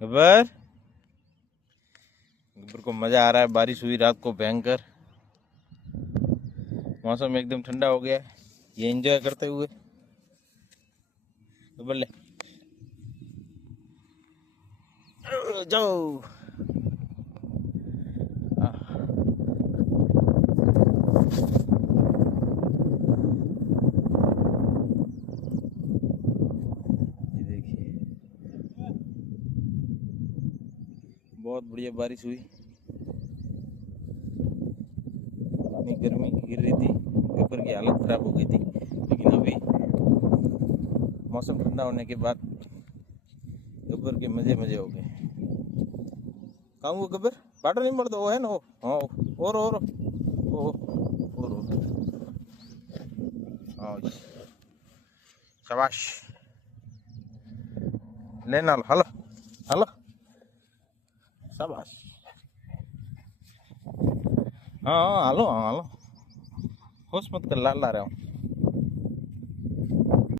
गब्बर गब्बर को मजा आ रहा है। बारिश हुई रात को भयंकर, मौसम एकदम ठंडा हो गया है। ये एंजॉय करते हुए गब्बर ले जाओ। ये देखिए बहुत बढ़िया बारिश हुई। इतनी गर्मी गिर रही थी, गब्बर की हालत खराब हो गई थी, लेकिन अभी मौसम ठंडा होने के बाद गब्बर के मजे मजे हो गए। कहाँ वो गब्बर बाटर नहीं मर दो, वो है ना वो। हाँ और हाँ शाबाश लेना हलो हलो शाबाश। हाँ हाँ, हालो हाँ हालो, होश मत कर, ला रहा हूँ।